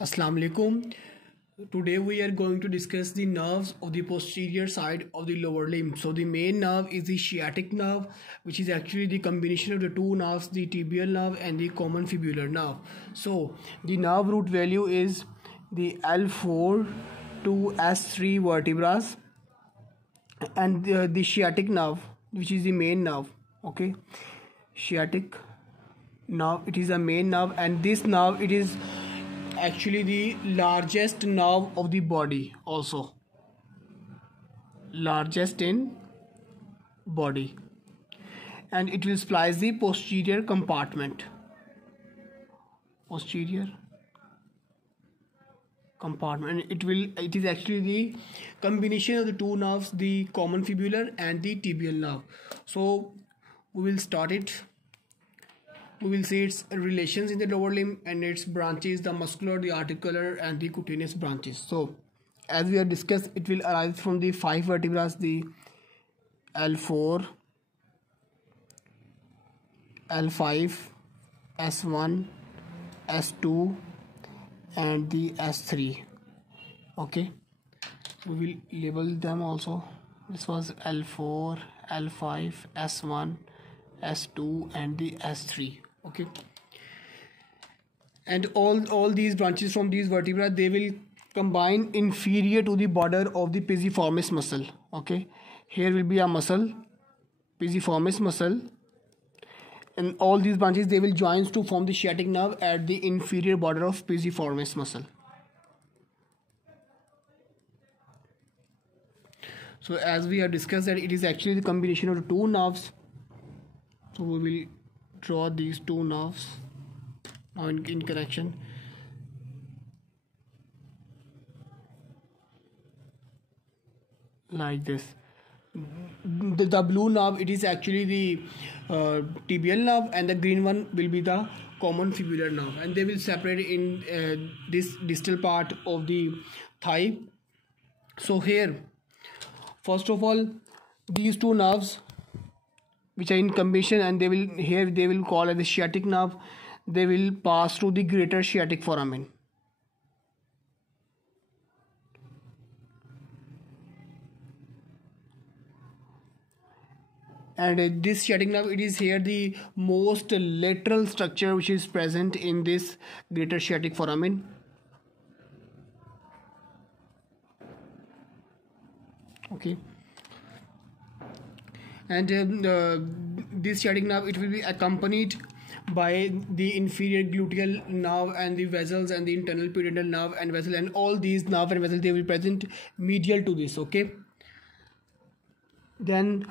Assalamu alaikum. Today we are going to discuss the nerves of the posterior side of the lower limb. So the main nerve is the sciatic nerve, which is actually the combination of the two nerves, the tibial nerve and the common fibular nerve. So the nerve root value is the L4 to S3 vertebrae, and the sciatic nerve, which is the main nerve. Okay, sciatic nerve, it is a main nerve, and this nerve, it is actually the largest nerve of the body, also largest in body, and it will splice the posterior compartment. It is actually the combination of the two nerves, the common fibular and the tibial nerve. So we will start it. We will see its relations in the lower limb and its branches, the muscular, the articular and the cutaneous branches. So as we have discussed, it will arise from the 5 vertebrae, the L4, L5, S1, S2 and the S3. Okay, we will label them also. This was L4, L5, S1, S2 and the S3. Okay, and all these branches from these vertebrae, they will combine inferior to the border of the pisiformis muscle. Okay, here will be a muscle, pisiformis muscle, and all these branches, they will join to form the sciatic nerve at the inferior border of pisiformis muscle. So as we have discussed that it is actually the combination of the two nerves, so we will draw these two nerves now in connection. Like this. The blue nerve, it is actually the tibial nerve, and the green one will be the common fibular nerve, and they will separate in this distal part of the thigh. So here, first of all, these two nerves which are in combination, and they will call as the sciatic nerve, they will pass through the greater sciatic foramen. And this sciatic nerve, it is here the most lateral structure which is present in this greater sciatic foramen. Okay, and this sciatic nerve, it will be accompanied by the inferior gluteal nerve and the vessels and the internal pudendal nerve and vessel, and all these nerve and vessels, they will present medial to this. Okay, then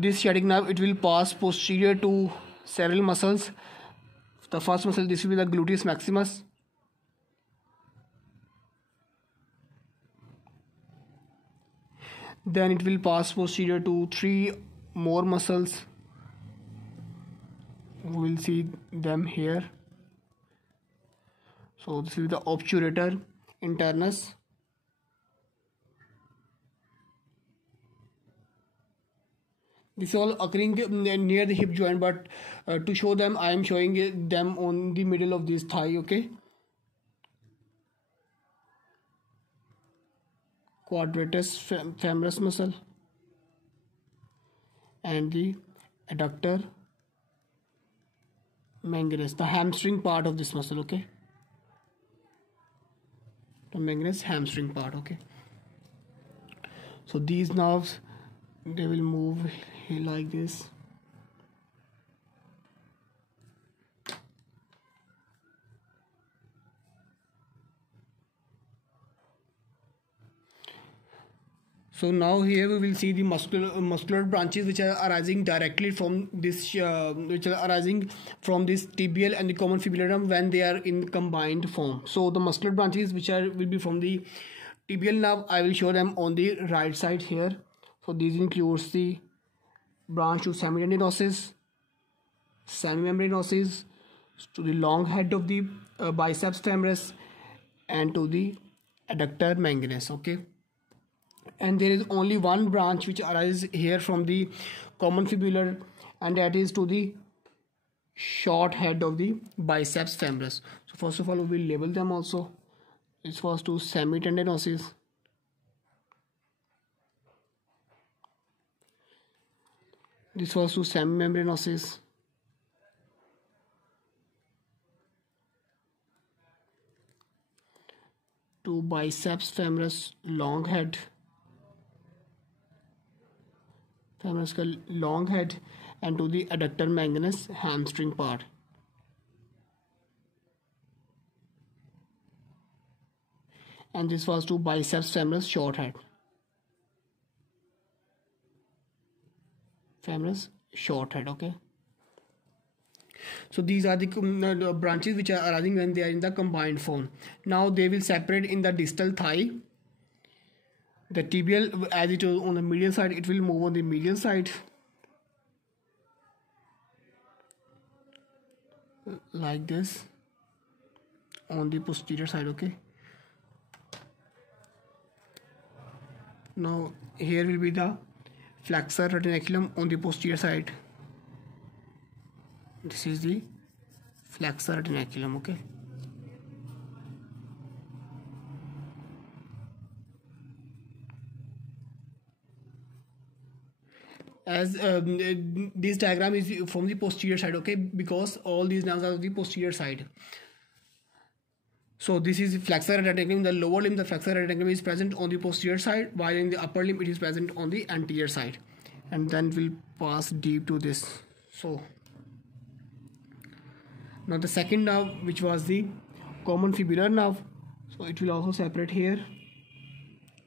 this sciatic nerve, it will pass posterior to several muscles. The first muscle, this will be the gluteus maximus. Then it will pass posterior to 3 more muscles. We will see them here. So this will be the obturator internus, this is all occurring near the hip joint, but to show them, I am showing them on the middle of this thigh. Okay, Quadratus femoris muscle and the adductor manganus, the hamstring part of this muscle. Okay, the manganus hamstring part. Okay, so these nerves, they will move like this. So now here we will see the muscular branches which are arising directly from this tibial and the common fibular nerve when they are in combined form. So the muscular branches which will be from the tibial nerve, I will show them on the right side here. So these includes the branch to semimembranosus, to the long head of the biceps femoris, and to the adductor manganus. Okay, and there is only one branch which arises here from the common fibular, and that is to the short head of the biceps femoris. So first of all, we will label them also. This was to semitendinosus. This was to semimembranosus. To biceps femoris long head. Femoris का long head, and to the adductor magnus hamstring part. And this was to biceps femoris short head. Femoris short head, okay. So these are the branches which are arising when they are in the combined form. Now they will separate in the distal thigh. The tibial, as it was on the medial side, it will move on the medial side. Like this. On the posterior side, okay. Now here will be the flexor retinaculum on the posterior side. This is the flexor retinaculum, okay. As this diagram is from the posterior side, okay, because all these nerves are the posterior side. So this is the flexor retinaculum. The lower limb, the flexor retinaculum, is present on the posterior side, while in the upper limb it is present on the anterior side, and then we'll pass deep to this. So now the second nerve, which was the common fibular nerve, so it will also separate here.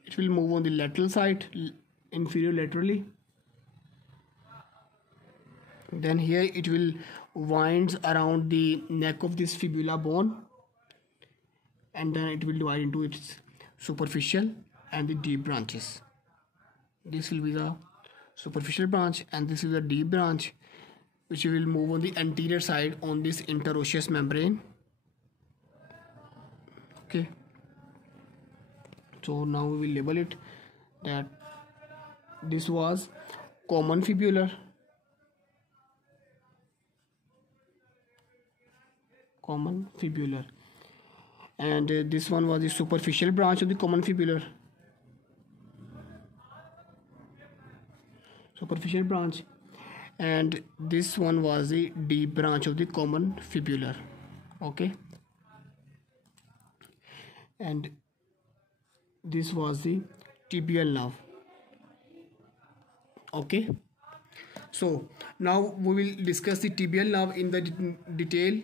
It will move on the lateral side, inferior laterally. Then here it will winds around the neck of this fibula bone, and then it will divide into its superficial and the deep branches. This will be the superficial branch, and this is the deep branch, which will move on the anterior side on this interosseous membrane. Okay. So now we will label it that this was common fibular, and this one was the superficial branch of the common fibular, and this one was the deep branch of the common fibular, okay, and this was the tibial nerve, okay. So now we will discuss the tibial nerve in the detail.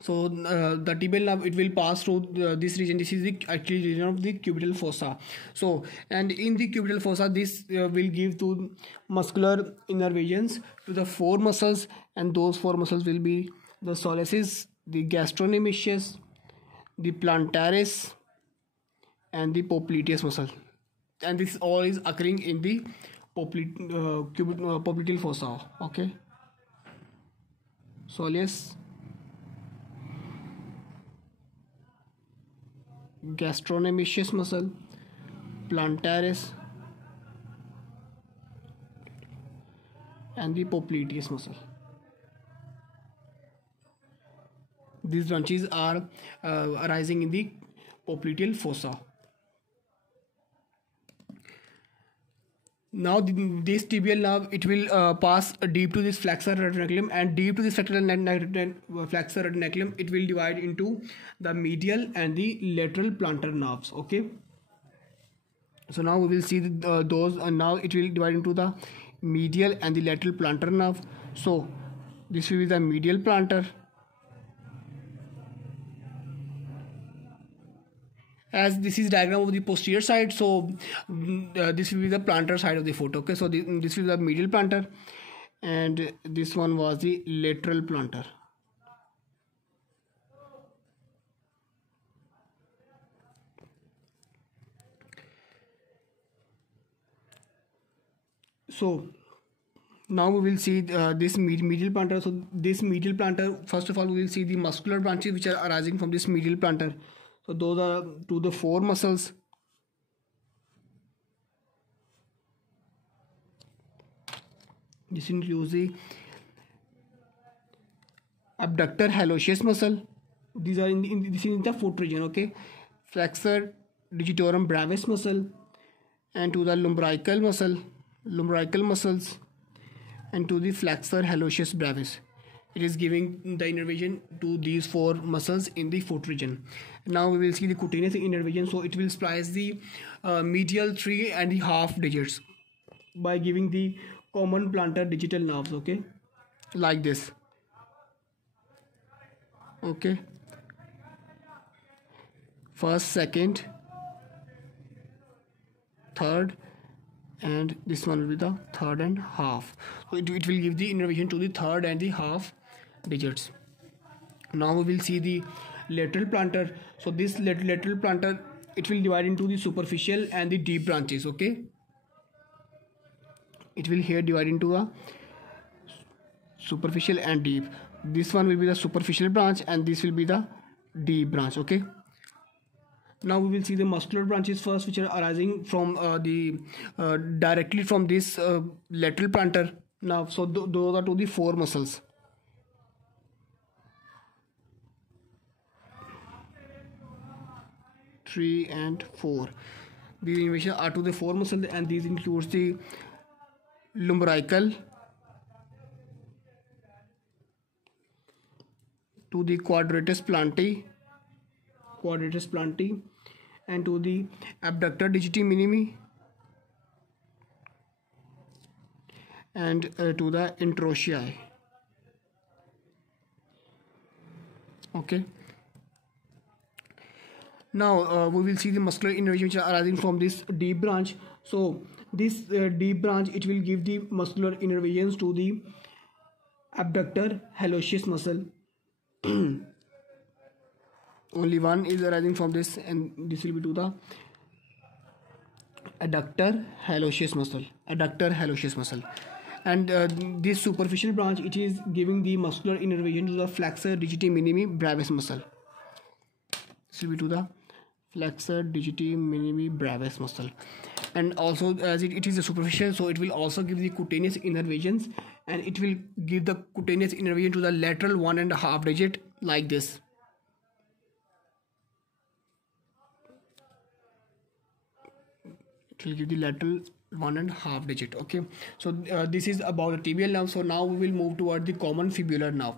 So the tibial nerve, it will pass through this region. This is the actually region of the cubital fossa. So, and in the cubital fossa, this will give to muscular innervations to the four muscles, and those four muscles will be the soleus, the gastrocnemius, the plantaris, and the popliteus muscle. And this all is occurring in the popliteal fossa, okay. Soleus, gastrocnemius muscle, plantaris, and the popliteus muscle. These branches are arising in the popliteal fossa. Now this tibial nerve, it will pass deep to this flexor retinaculum, and deep to this flexor retinaculum, it will divide into the medial and the lateral plantar nerves, okay. So now we will see those, and now it will divide into the medial and the lateral plantar nerve. So this will be the medial plantar, as this is diagram of the posterior side. So this will be the plantar side of the foot, okay. So this will be the medial plantar, and this one was the lateral plantar. So now we will see this medial plantar. So this medial plantar, first of all we will see the muscular branches which are arising from this medial plantar. So those are to the four muscles. This includes the abductor hallucis muscle. These are this is in the foot region. Okay, flexor digitorum brevis muscle, and to the lumbrical muscles, and to the flexor hallucis brevis. It is giving the innervation to these four muscles in the foot region. Now we will see the cutaneous innervation. So it will splice the medial 3.5 digits by giving the common plantar digital nerves. Okay, like this. Okay, first, second, third, and this one will be the third and half. So it will give the innervation to the third and the half digits. Now we will see the lateral plantar. So this lateral plantar, it will divide into the superficial and the deep branches. Okay, it will here divide into a superficial and deep. This one will be the superficial branch and this will be the deep branch. Okay, now we will see the muscular branches first, which are arising from directly from this lateral plantar. Now, so those are to the four muscles. Three and four. These innervations are to the four muscles, and these includes the lumbrical, to the quadratus plantae, and to the abductor digiti minimi, and to the interossei. Okay. Now we will see the muscular innervations which are arising from this deep branch. So this deep branch, it will give the muscular innervations to the abductor hallucis muscle. Only one is arising from this, and this will be to the adductor hallucis muscle. And this superficial branch, it is giving the muscular innervation to the flexor digiti minimi brevis muscle. This will be to the flexor digiti minimi brevis muscle. And also, as it is a superficial, so it will also give the cutaneous innervations, and it will give the cutaneous innervation to the lateral 1.5 digit, like this. It will give the lateral 1.5 digit. Okay, so this is about the tibial nerve. So now we will move toward the common fibular nerve.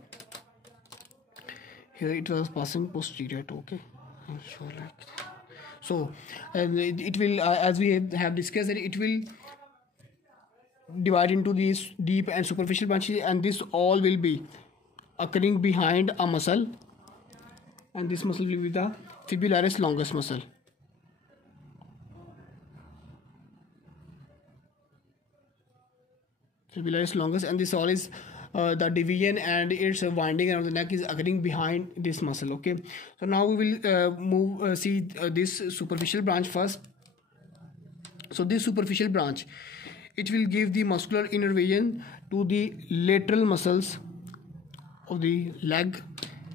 Here it was passing posterior to. Okay, sure, like so, and it will as we have discussed, that it will divide into these deep and superficial branches, and this all will be occurring behind a muscle, and this muscle will be the fibularis longus muscle. Fibularis longus, and this all is the division and its winding around the neck is occurring behind this muscle. Okay, so now we will see this superficial branch first. So this superficial branch, it will give the muscular innervation to the lateral muscles of the leg,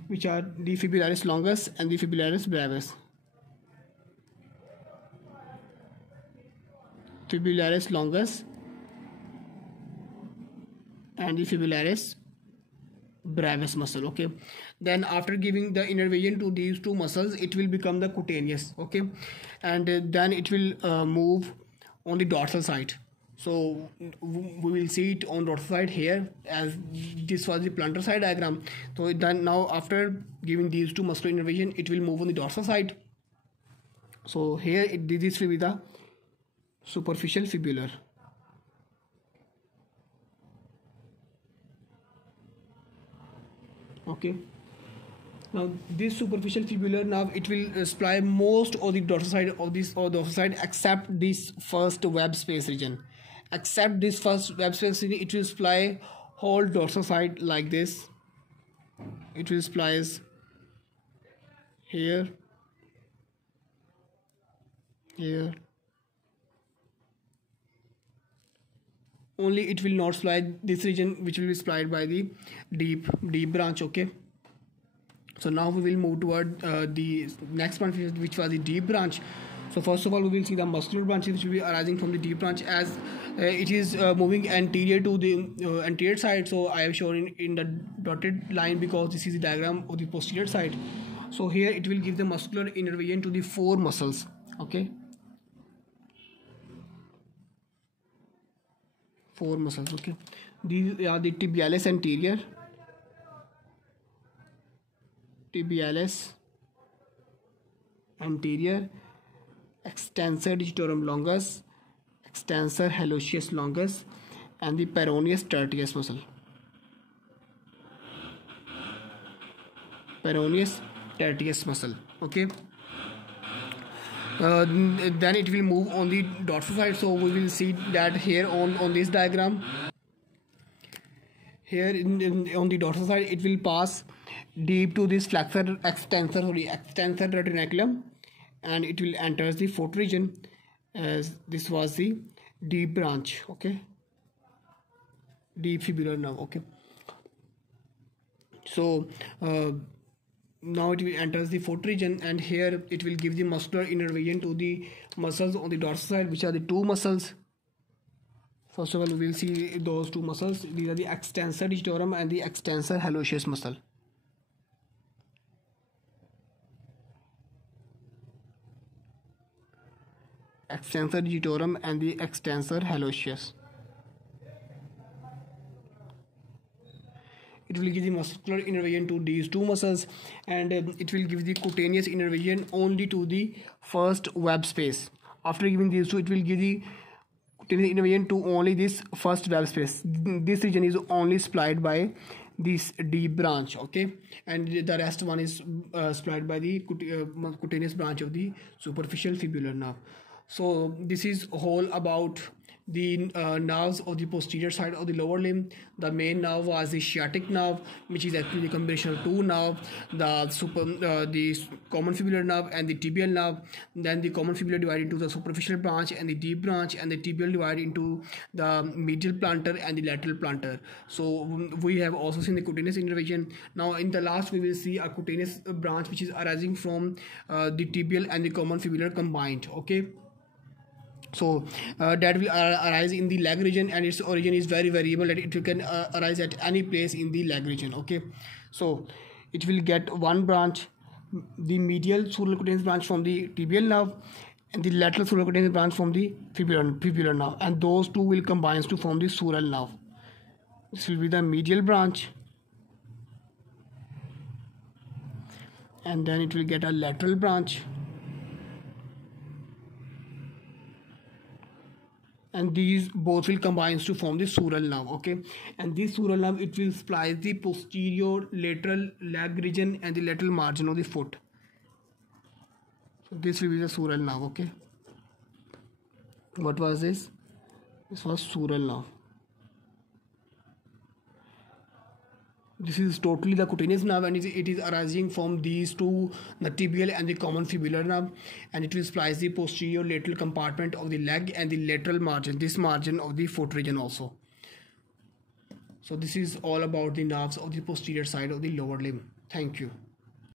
which are the fibularis longus and the fibularis brevis. Fibularis longus and the fibularis brevis muscle. Okay, then after giving the innervation to these two muscles, it will become the cutaneous. Okay, and then it will move on the dorsal side. So we will see it on dorsal side here, as this was the plantar side diagram. So then now after giving these two muscular innervation, it will move on the dorsal side. So here this will be the superficial fibular. Okay, now this superficial fibular nerve, it will supply most of the dorsal side of this or dorsal side, except this first web space region. Except this first web space region, it will supply whole dorsal side like this. It will supply here, here. Only it will not supply this region, which will be supplied by the deep branch. Okay, so now we will move toward the next one, which was the deep branch. So first of all, we will see the muscular branches which will be arising from the deep branch, as it is moving anterior to the anterior side. So I have shown in the dotted line because this is the diagram of the posterior side. So here it will give the muscular innervation to the four muscles. Okay, four muscles. Okay, these are the tibialis anterior, tibialis anterior, extensor digitorum longus, extensor hallucis longus, and the peroneus tertius muscle. Peroneus tertius muscle. Okay. Then it will move on the dorsal side. So we will see that here on this diagram. Here on the dorsal side, it will pass deep to this extensor retinaculum, and it will enter the foot region, as this was the deep branch. Okay, deep fibular nerve. Okay, so now it will enter the foot region, and here it will give the muscular innervation to the muscles on the dorsal side, which are the two muscles. First of all, we will see those two muscles. These are the extensor digitorum and the extensor hallucis muscle. Extensor digitorum and the extensor hallucis. It will give the muscular innervation to these two muscles, and it will give the cutaneous innervation only to the first web space. After giving these two, it will give the cutaneous innervation to only this first web space. This region is only supplied by this deep branch. Okay, and the rest one is supplied by the cutaneous branch of the superficial fibular nerve. So this is whole about the nerves of the posterior side of the lower limb. The main nerve was the sciatic nerve, which is actually the combination of two nerves, the common fibular nerve and the tibial nerve. Then the common fibular divided into the superficial branch and the deep branch, and the tibial divided into the medial plantar and the lateral plantar. So we have also seen the cutaneous innervation. Now in the last we will see a cutaneous branch which is arising from the tibial and the common fibular combined. Okay, so that will arise in the leg region, and its origin is very variable, that it can arise at any place in the leg region. Okay, so it will get one branch, the medial sural cutaneous branch from the tibial nerve, and the lateral sural cutaneous branch from the fibular nerve, and those two will combine to form the sural nerve. This will be the medial branch, and then it will get a lateral branch, and these both will combine to form the sural nerve. Okay, and this sural nerve, it will supply the posterior lateral leg region and the lateral margin of the foot. So this will be the sural nerve. Okay, what was this? This was sural nerve. This is totally the cutaneous nerve, and it is arising from these two, the tibial and the common fibular nerve, and it will supply the posterior lateral compartment of the leg and the lateral margin, this margin of the foot region also. So this is all about the nerves of the posterior side of the lower limb. Thank you.